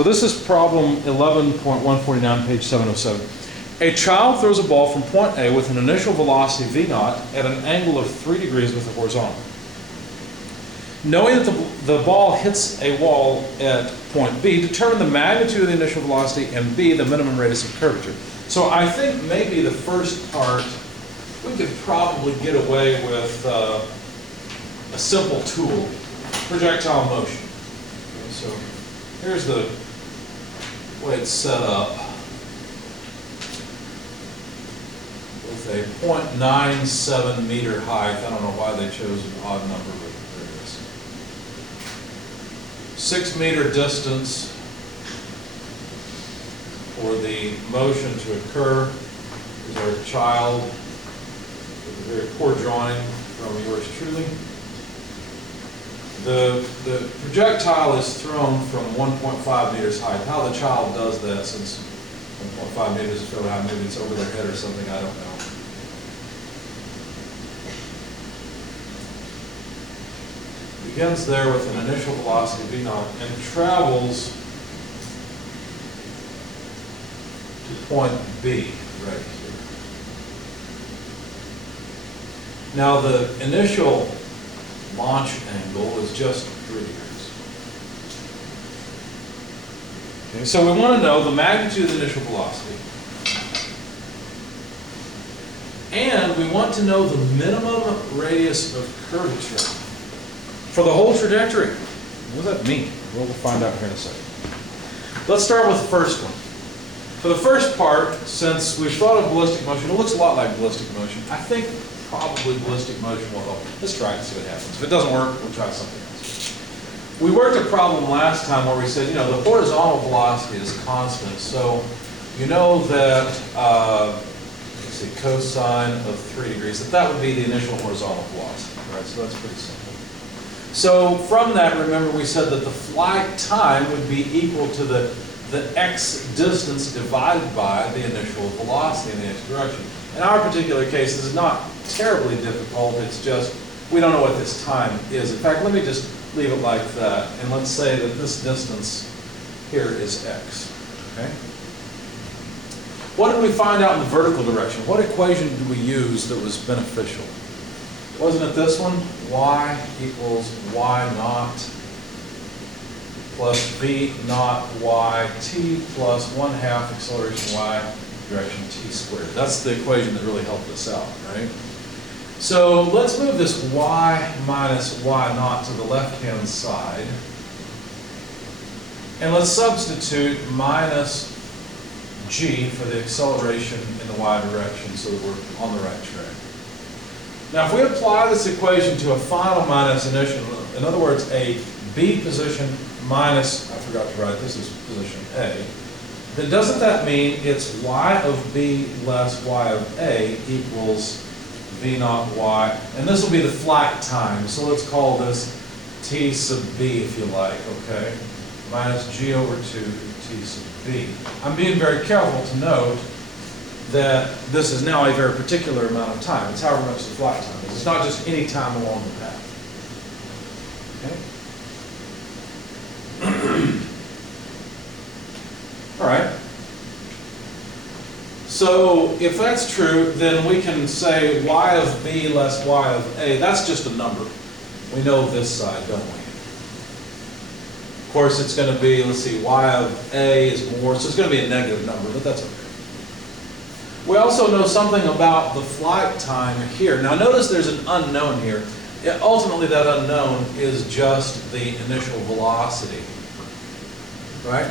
So this is problem 11.149, page 707. A child throws a ball from point A with an initial velocity v naught at an angle of 3 degrees with the horizontal. Knowing that the ball hits a wall at point B, determine the magnitude of the initial velocity and B, the minimum radius of curvature. So I think maybe the first part, we could probably get away with a simple tool, projectile motion. Okay, so here's the way it's set up. With a 0.97 meter height. I don't know why they chose an odd number, but there it is. 6 meter distance for the motion to occur. Is our child with a very poor drawing from yours truly. The projectile is thrown from 1.5 meters height. How the child does that, since 1.5 meters is fairly high, maybe it's over their head or something, I don't know. Begins there with an initial velocity v naught and travels to point B right here. Now the initial launch angle is just 3 degrees. Okay, so we want to know the magnitude of the initial velocity. And we want to know the minimum radius of curvature for the whole trajectory. What does that mean? Well, we'll find out here in a second. Let's start with the first one. For the first part, since we've thought of ballistic motion, it looks a lot like ballistic motion. I think probably ballistic motion will help. Let's try it and see what happens. If it doesn't work, we'll try something else. We worked a problem last time where we said, you know, the horizontal velocity is constant. So you know that, let's see, cosine of 3 degrees, that would be the initial horizontal velocity, right? So that's pretty simple. So from that, remember we said that the flight time would be equal to the x distance divided by the initial velocity in the x direction. In our particular case, this is not terribly difficult. It's just we don't know what this time is. In fact, let me just leave it like that. And let's say that this distance here is x. Okay? What did we find out in the vertical direction? What equation did we use that was beneficial? Wasn't it this one? Y equals y naught plus v naught y t plus 1/2 acceleration y direction t squared. That's the equation that really helped us out, right? So let's move this y minus y naught to the left-hand side. And let's substitute minus g for the acceleration in the y direction so that we're on the right track. Now if we apply this equation to a final minus initial, in other words, a B position minus, I forgot to write, this is position A, then doesn't that mean it's y of B less y of A equals V naught y, and this will be the flight time, so let's call this T sub B if you like, okay? Minus G over 2 T sub B. I'm being very careful to note that this is now a very particular amount of time. It's however much the flight time is. It's not just any time along the path. Okay? All right. So if that's true, then we can say y of B less y of A. That's just a number. We know this side, don't we? Of course, it's going to be, let's see, y of A is more, so it's going to be a negative number, but that's okay. We also know something about the flight time here. Now notice there's an unknown here. Ultimately that unknown is just the initial velocity, right?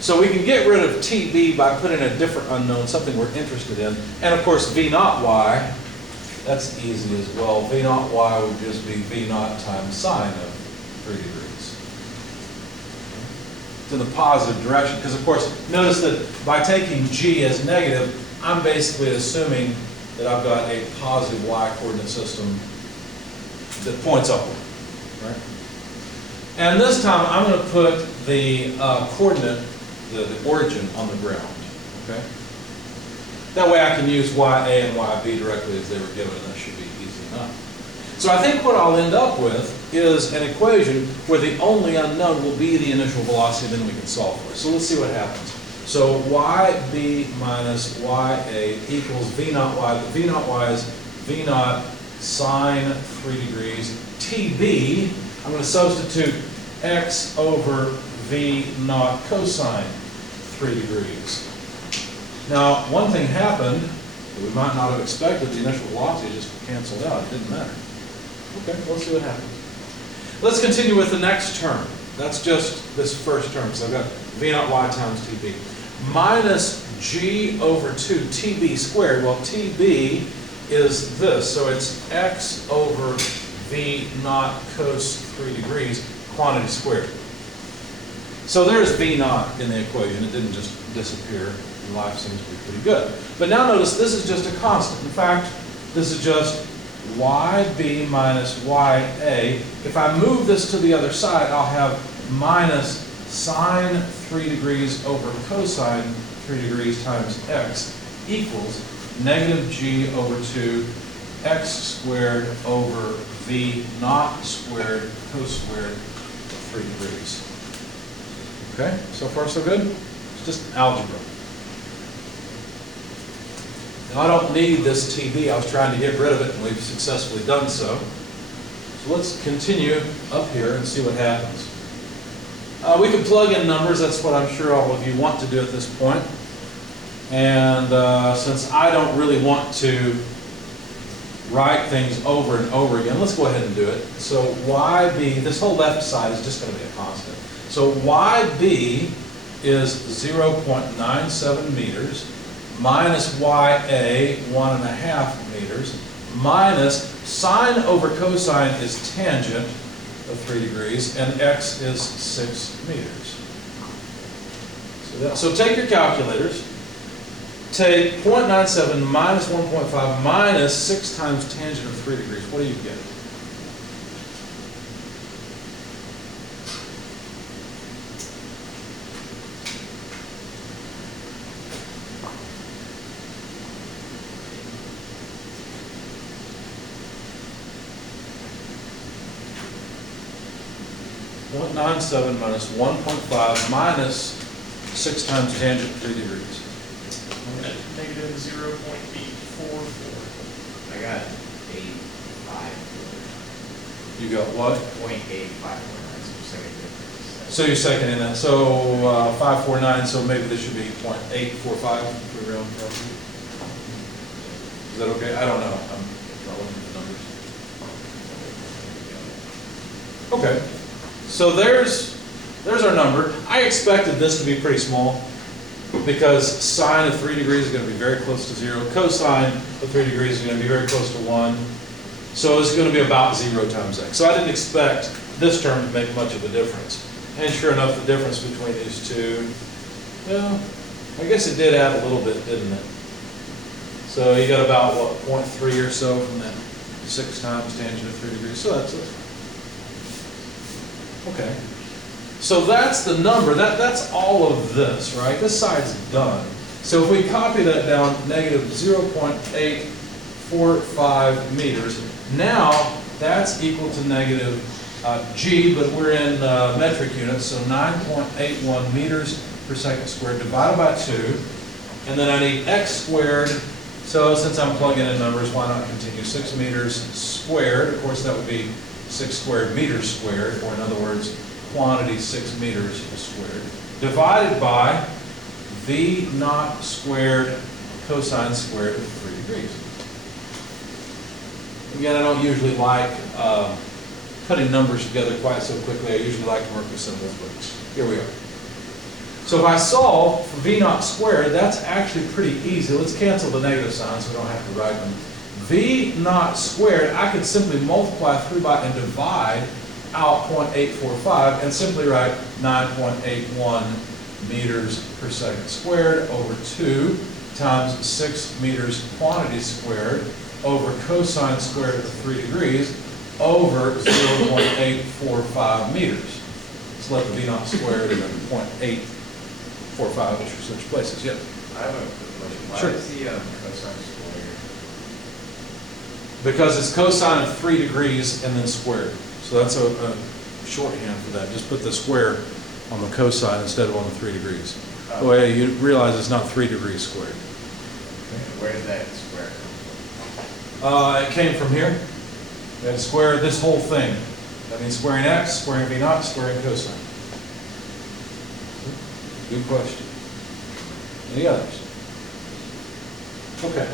So we can get rid of TB by putting a different unknown, something we're interested in. And of course V naught y, that's easy as well. V naught y would just be V naught times sine of 3 degrees. In the positive direction, because of course notice that by taking G as negative, I'm basically assuming that I've got a positive y coordinate system that points upward, right? And this time I'm going to put the coordinate, the origin, on the ground, okay? That way I can use YA and YB directly as they were given, and that should be easy enough. So I think what I'll end up with is an equation where the only unknown will be the initial velocity, then we can solve for it. So let's see what happens. So YB minus YA equals V naught Y. The V naught Y is V naught sine 3 degrees. TB, I'm going to substitute X over V naught cosine 3 degrees. Now, one thing happened that we might not have expected. The initial velocity just canceled out. It didn't matter. Okay, let's see what happens. Let's continue with the next term. That's just this first term. So I've got V naught Y times TB. Minus G over 2 TB squared. Well, TB is this. So it's X over V naught cos 3 degrees, quantity squared. So there's V naught in the equation. It didn't just disappear. Life seems to be pretty good. But now notice this is just a constant. In fact, this is just YB minus YA. If I move this to the other side, I'll have minus sine 3 degrees over cosine 3 degrees times X equals negative G over 2 X squared over V naught squared cos squared 3 degrees. Okay, so far so good? It's just algebra. Now I don't need this TB. I was trying to get rid of it, and we've successfully done so. So let's continue up here and see what happens. We can plug in numbers. That's what I'm sure all of you want to do at this point. And since I don't really want to write things over and over again, let's go ahead and do it. So YB, this whole left side is just going to be a constant. So YB is 0.97 meters. Minus YA, 1.5 meters, minus sine over cosine is tangent of 3 degrees, and X is 6 meters. So take your calculators, take 0.97 minus 1.5 minus 6 times tangent of 3 degrees. What do you get? .97 minus 1.5 minus 6 times tangent 3 degrees. Negative 0.844. I got 854. You got what? 0.854. So you're seconding that. So 549, so maybe this should be 0.845 for real. Is that okay? I don't know. I'm not looking at the numbers. Okay. So there's our number. I expected this to be pretty small because sine of 3 degrees is going to be very close to 0. Cosine of 3 degrees is going to be very close to 1. So it's going to be about 0 times x. So I didn't expect this term to make much of a difference. And sure enough, the difference between these two, well, I guess it did add a little bit, didn't it? So you got about, what, 0.3 or so from that 6 times tangent of 3 degrees. So that's it. Okay, so that's the number. That's all of this, right? This side's done. So if we copy that down, negative 0.845 meters, now that's equal to negative G, but we're in metric units, so 9.81 meters per second squared divided by 2. And then I need x squared. So since I'm plugging in numbers, why not continue? 6 meters squared. Of course, that would be 6 squared meters squared, or in other words, quantity 6 meters squared, divided by V naught squared cosine squared of 3 degrees. Again, I don't usually like putting numbers together quite so quickly. I usually like to work with symbols, but here we are. So if I solve for V naught squared, that's actually pretty easy. Let's cancel the negative signs so we don't have to write them. V naught squared, I could simply multiply through by and divide out 0.845 and simply write 9.81 meters per second squared over 2 times 6 meters quantity squared over cosine squared of 3 degrees over 0.845 meters. Let's let the V naught squared and then 0.845, which are such places. Yes? I have a quick question. Why Sure. is the cosine squared? because it's cosine of 3 degrees and then squared. So that's a shorthand for that. Just put the square on the cosine instead of on the 3 degrees. The way you realize it's not 3 degrees squared. Where did that square It came from here. We had to square this whole thing. That means squaring x, squaring v naught, squaring cosine. Good question. Any others? Okay.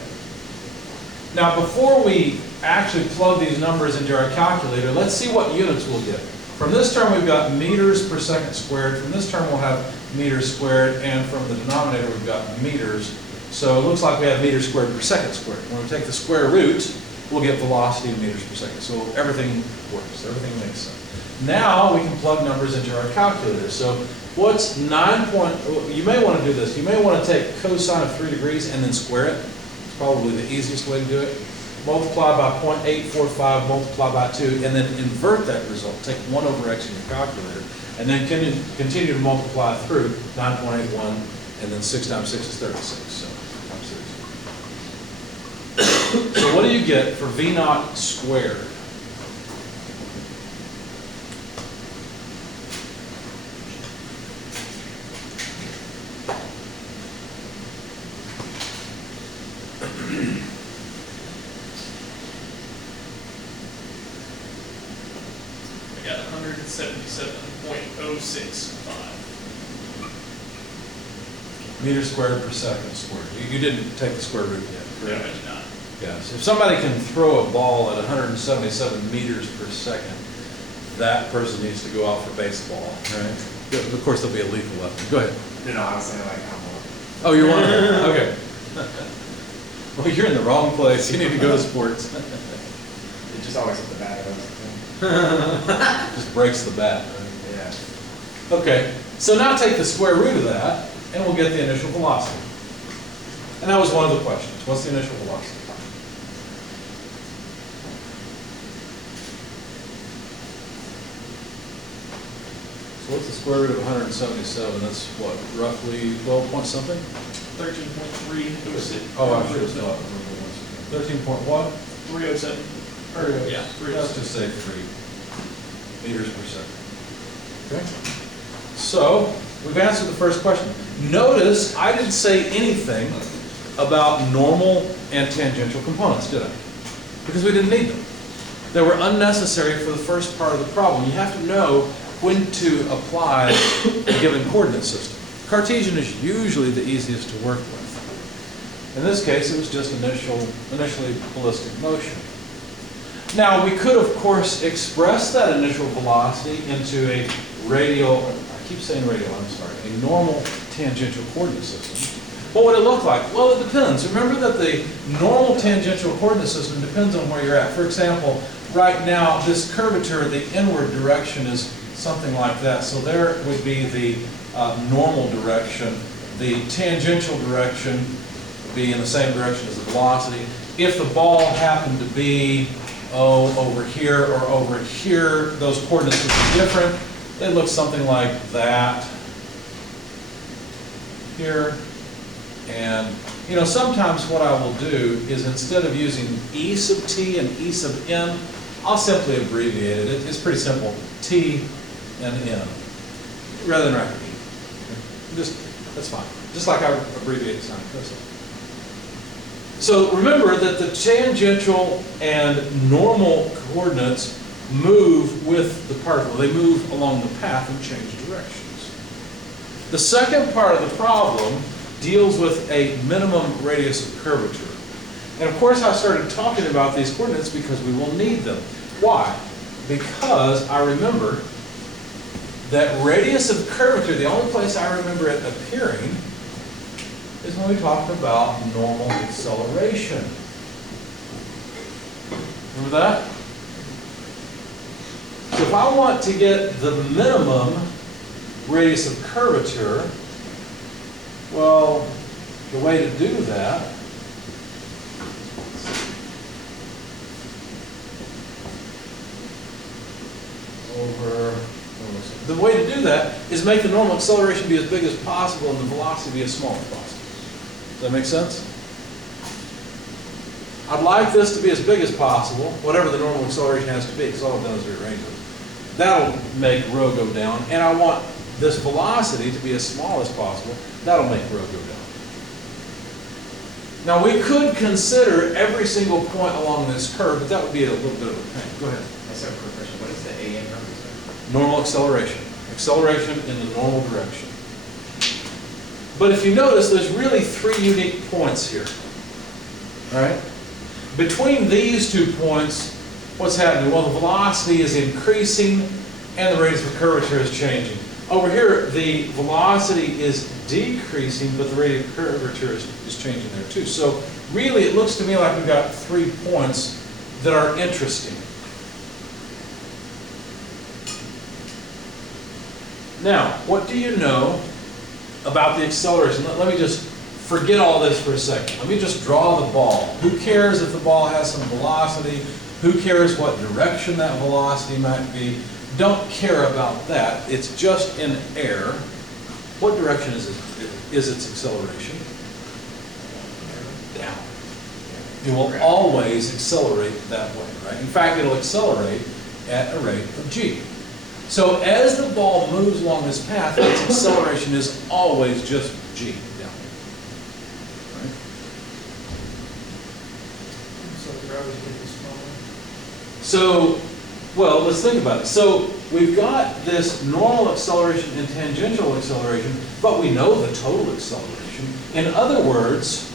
Now, before we actually plug these numbers into our calculator, let's see what units we'll get. From this term, we've got meters per second squared. From this term, we'll have meters squared. And from the denominator, we've got meters. So it looks like we have meters squared per second squared. When we take the square root, we'll get velocity in meters per second. So everything works. Everything makes sense. Now we can plug numbers into our calculator. So what's you may want to do this. You may want to take cosine of 3 degrees and then square it. It's probably the easiest way to do it. Multiply by 0.845, multiply by 2, and then invert that result. Take 1 over x in your calculator, and then continue to multiply through 9.81, and then 6 times 6 is 36. So what do you get for V naught squared? I got 177.065. Meters squared per second squared. You didn't take the square root yet, No, I correct? did not. Yes. If somebody can throw a ball at 177 meters per second, that person needs to go out for baseball, right? Of course, there'll be a lethal weapon. Go ahead. No, I was saying like I'm more. Oh, you're one of them? Okay. Well, you're in the wrong place. You need to go to sports. It just always hit the bat. Just breaks the bat, right? Yeah. Okay, so now take the square root of that, and we'll get the initial velocity. And that was one of the questions. What's the initial velocity? So what's the square root of 177? That's what, roughly 12 point something? 13.306. Oh, I should have thought. 13 point what? 307. Yeah, Let's just say 3 meters per second. Okay. So we've answered the first question. Notice I didn't say anything about normal and tangential components, did I? Because we didn't need them. They were unnecessary for the first part of the problem. You have to know when to apply a given coordinate system. Cartesian is usually the easiest to work with. In this case, it was just initially ballistic motion. Now, we could, of course, express that initial velocity into a radial, I keep saying radial, I'm sorry, a normal tangential coordinate system. What would it look like? Well, it depends. Remember that the normal tangential coordinate system depends on where you're at. For example, right now, this curvature, the inward direction is something like that. So there would be the normal direction. The tangential direction would be in the same direction as the velocity. If the ball happened to be, over here or over here, those coordinates would be different. They look something like that here. And, sometimes what I will do is instead of using E sub t and E sub n, I'll simply abbreviate it. It's pretty simple. T and n, rather than write E. That's fine. Just like I abbreviate sine and cosine. So remember that the tangential and normal coordinates move with the particle. They move along the path and change directions. The second part of the problem deals with a minimum radius of curvature. And of course I started talking about these coordinates because we will need them. Why? Because I remember that radius of curvature, the only place I remember it appearing is when we talked about normal acceleration. Remember that? So if I want to get the minimum radius of curvature, well, the way to do that the way to do that is make the normal acceleration be as big as possible and the velocity be as small as possible. Does that make sense? I'd like this to be as big as possible, whatever the normal acceleration has to be, because all I've done is rearrange it. That'll make rho go down, and I want this velocity to be as small as possible. That'll make rho go down. Now we could consider every single point along this curve, but that would be a little bit of a pain. Go ahead. That's a quick question. What is the AM represent? Normal acceleration. Acceleration in the normal direction. But if you notice, there's really three unique points here. All right? Between these 2 points, what's happening? Well, the velocity is increasing and the radius of curvature is changing. Over here, the velocity is decreasing, but the radius of curvature is changing there too. So really, it looks to me like we've got 3 points that are interesting. Now, what do you know about the acceleration? Let me just forget all this for a second. Let me just draw the ball. Who cares if the ball has some velocity? Who cares what direction that velocity might be? Don't care about that. It's just in air. What direction is its acceleration? Down. It will always accelerate that way, right? In fact, it'll accelerate at a rate of g. So as the ball moves along this path, its acceleration is always just g down. Right? So gravity gets smaller. So, well, let's think about it. So we've got this normal acceleration and tangential acceleration, but we know the total acceleration. In other words,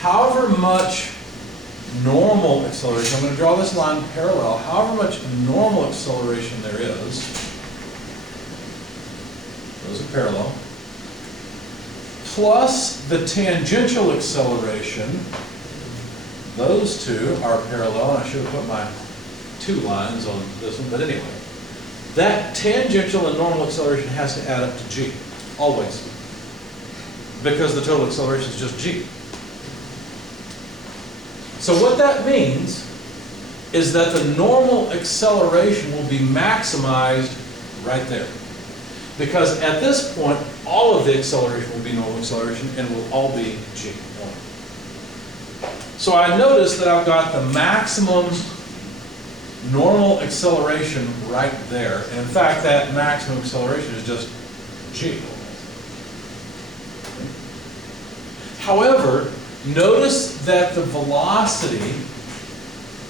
however much normal acceleration, I'm going to draw this line parallel, however much normal acceleration there is, those are parallel, plus the tangential acceleration, those two are parallel, and I should have put my 2 lines on this one, but anyway, that tangential and normal acceleration has to add up to g, always, because the total acceleration is just g. So what that means is that the normal acceleration will be maximized right there. Because at this point, all of the acceleration will be normal acceleration and will all be g. So I notice that I've got the maximum normal acceleration right there. And in fact, that maximum acceleration is just g. However, notice that the velocity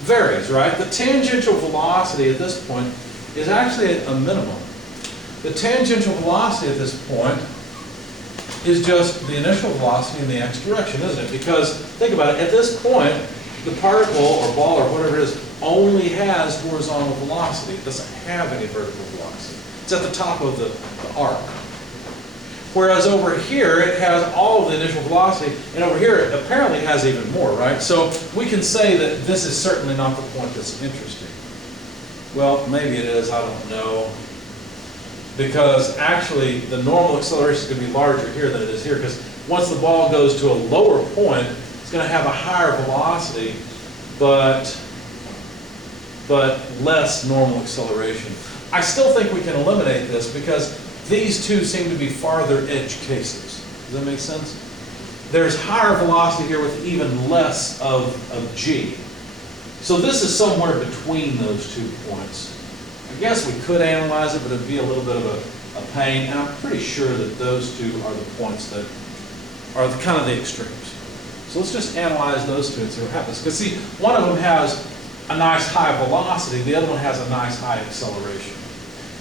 varies, right? The tangential velocity at this point is actually at a minimum. The tangential velocity at this point is just the initial velocity in the x direction, isn't it? Because, think about it, at this point, the particle or ball or whatever it is only has horizontal velocity. It doesn't have any vertical velocity. It's at the top of the arc. Whereas over here, it has all of the initial velocity, and over here, it apparently has even more, right? So we can say that this is certainly not the point that's interesting. Well, maybe it is, I don't know. Because actually, the normal acceleration is going to be larger here than it is here, because once the ball goes to a lower point, it's going to have a higher velocity, but less normal acceleration. I still think we can eliminate this because these two seem to be farther edge cases. Does that make sense? There's higher velocity here with even less of g. So this is somewhere between those 2 points. I guess we could analyze it, but it'd be a little bit of a pain, and I'm pretty sure that those two are the points that are kind of the extremes. So let's just analyze those two and see what happens. Because see, one of them has a nice high velocity, the other one has a nice high acceleration.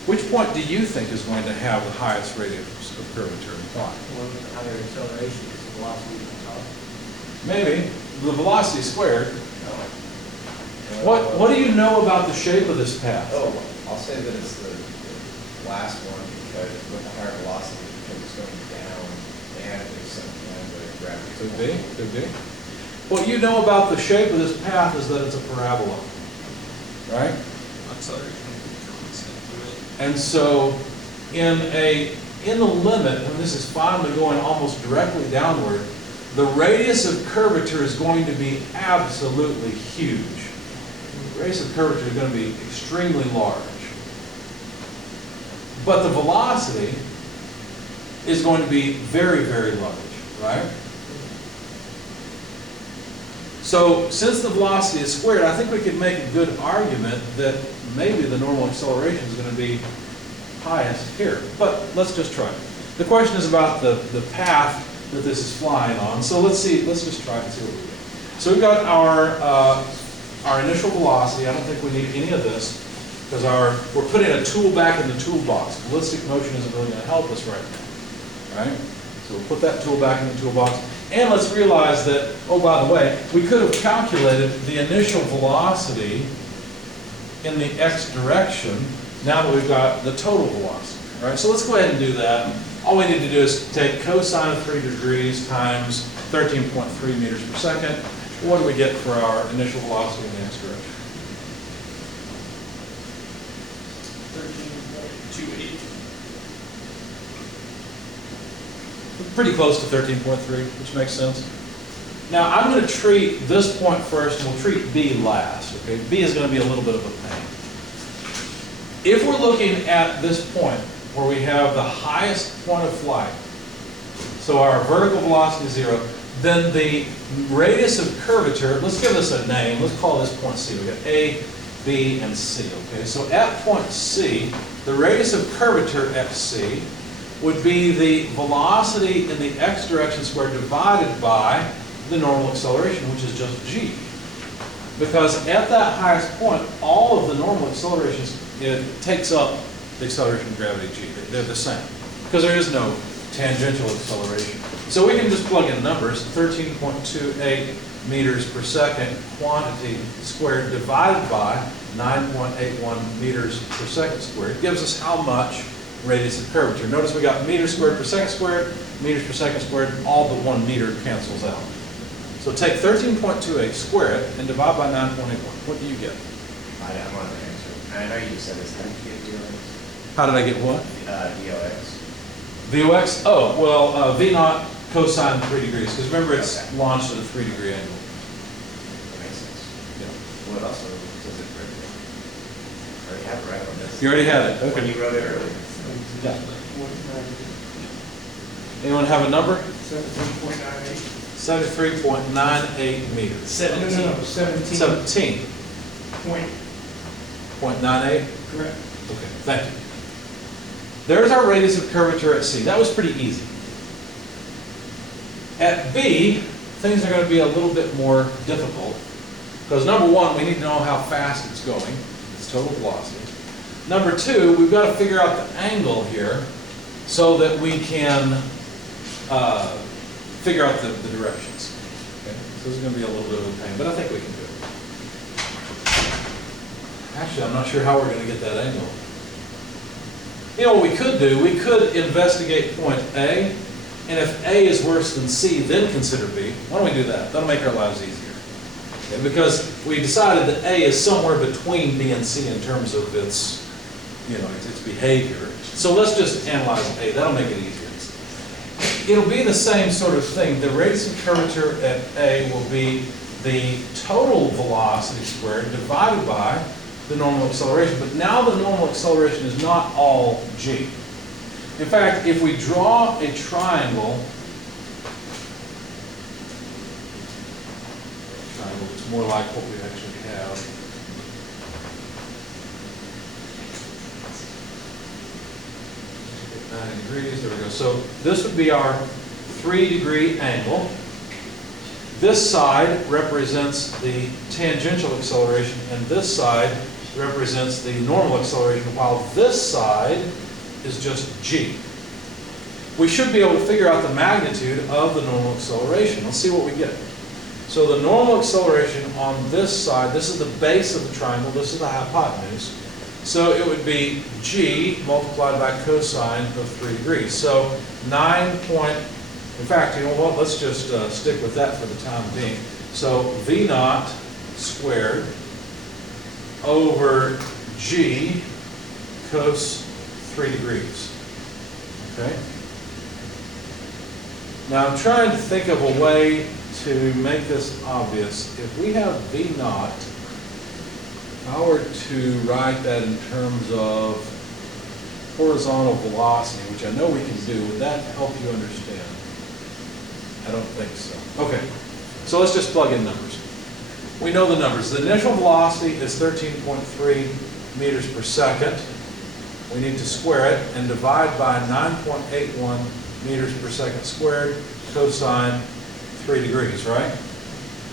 Which point do you think is going to have the highest radius of curvature and why? One with the higher acceleration is the velocity at the top. Maybe the velocity squared. What do you know about the shape of this path? Oh, I'll say that it's the last one because with the higher velocity, because it's going down and there's some kind of gravity. Could be. What you know about the shape of this path is that it's a parabola, right? Acceleration. And so in the limit, when this is finally going almost directly downward, the radius of curvature is going to be absolutely huge. The radius of curvature is going to be extremely large. But the velocity is going to be very, very large, right? So since the velocity is squared, I think we could make a good argument that maybe the normal acceleration is going to be highest here. But let's just try it. The question is about the path that this is flying on. So let's just try it and see what we get. So we've got our initial velocity. I don't think we need any of this because we're putting a tool back in the toolbox. Ballistic motion isn't really going to help us right now. Right? So we'll put that tool back in the toolbox. And let's realize that, oh, by the way, we could have calculated the initial velocity in the x direction now that we've got the total velocity. All right, so let's go ahead and do that. All we need to do is take cosine of 3 degrees times 13.3 meters per second. What do we get for our initial velocity in the x direction? 13.28. Pretty close to 13.3, which makes sense. Now, I'm going to treat this point first, and we'll treat B last. Okay, B is going to be a little bit of a pain. If we're looking at this point, where we have the highest point of flight, so our vertical velocity is 0, then the radius of curvature, let's give this a name, let's call this point C. We've got A, B, and C, okay? So at point C, the radius of curvature at C would be the velocity in the x direction squared divided by the normal acceleration, which is just g. Because at that highest point, all of the normal accelerations, it takes up the acceleration of gravity g. They're the same. Because there is no tangential acceleration. So we can just plug in numbers, 13.28 meters per second quantity squared divided by 9.81 meters per second squared gives us how much radius of curvature. Notice we got meters squared per second squared, meters per second squared, all but 1 meter cancels out. So take 13.28, square it, and divide by 9.81. What do you get? I'm on the answer. I know you said this, how did you get DOX? How did I get what? DOX. VOX? Oh, well, V naught cosine 3 degrees, because remember it's Okay. launched at a 3-degree angle. That makes sense. Yeah. What also does it bring? I already have it right on this. You already had it, When okay. you wrote it earlier. Yeah. Anyone have a number? 17.98. 73.98 meters. 17. 17.98? Correct. Okay, thank you. There's our radius of curvature at C. That was pretty easy. At B, things are going to be a little bit more difficult because number one, we need to know how fast it's going, its total velocity. Number two, we've got to figure out the angle here so that we can figure out the directions. Okay? So this is going to be a little bit of a pain, but I think we can do it. Actually, I'm not sure how we're going to get that angle. You know what we could do? We could investigate point A, and if A is worse than C, then consider B. Why don't we do that? That'll make our lives easier. Okay? Because we decided that A is somewhere between B and C in terms of its, its behavior. So let's just analyze A. That'll make it easier. It'll be the same sort of thing. The radius of curvature at A will be the total velocity squared divided by the normal acceleration. But now the normal acceleration is not all g. In fact, if we draw a triangle that's more like what we actually have. 90 degrees, there we go. So this would be our 3-degree angle. This side represents the tangential acceleration, and this side represents the normal acceleration, while this side is just g. We should be able to figure out the magnitude of the normal acceleration. Let's see what we get. So the normal acceleration on this side, this is the base of the triangle, this is the hypotenuse. So it would be g multiplied by cosine of 3 degrees. So in fact, you know what, let's just stick with that for the time being. So V naught squared over g cos 3 degrees. Okay? Now I'm trying to think of a way to make this obvious. If we have V naught, if I were to write that in terms of horizontal velocity, which I know we can do, would that help you understand? I don't think so. Okay, so let's just plug in numbers. we know the numbers. The initial velocity is 13.3 meters per second. We need to square it and divide by 9.81 meters per second squared, cosine 3 degrees, right?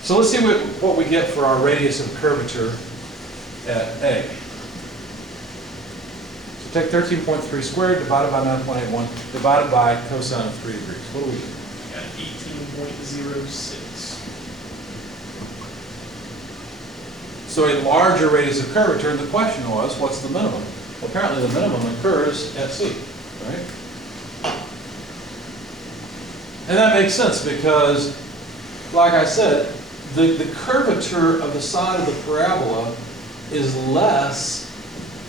So let's see what we get for our radius of curvature at A. So take 13.3 squared divided by 9.81 divided by cosine of 3 degrees. What do we get? At 18.06. So a larger radius of curvature, and the question was, what's the minimum? Well, apparently the minimum occurs at C, right? And that makes sense because, like I said, the curvature of the side of the parabola is less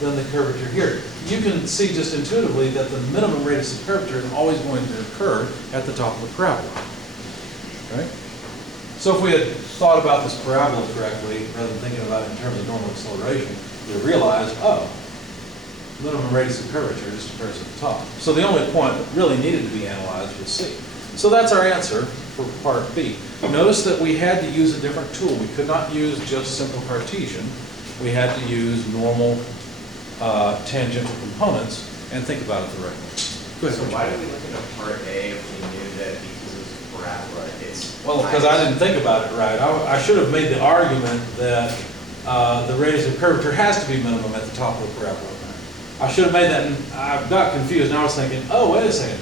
than the curvature here. You can see just intuitively that the minimum radius of curvature is always going to occur at the top of the parabola, right? So if we had thought about this parabola correctly, rather than thinking about it in terms of normal acceleration, we realize, oh, minimum radius of curvature just occurs at the top. So the only point that really needed to be analyzed was C. So that's our answer for part B. Notice that we had to use a different tool. We could not use just simple Cartesian. We had to use normal tangential components and think about it the right way. So why did we look at a part A if we knew that because it was a parabola, it's. Well, because I didn't think about it right. I should have made the argument that the radius of curvature has to be minimum at the top of the parabola. I should have made that, and I got confused, and I was thinking, oh, wait a second.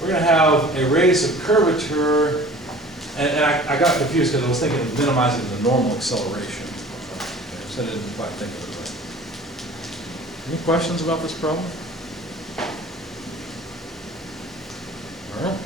We're going to have a radius of curvature, and I got confused because I was thinking of minimizing the normal acceleration. So I didn't quite think of it right. Any questions about this problem? All right.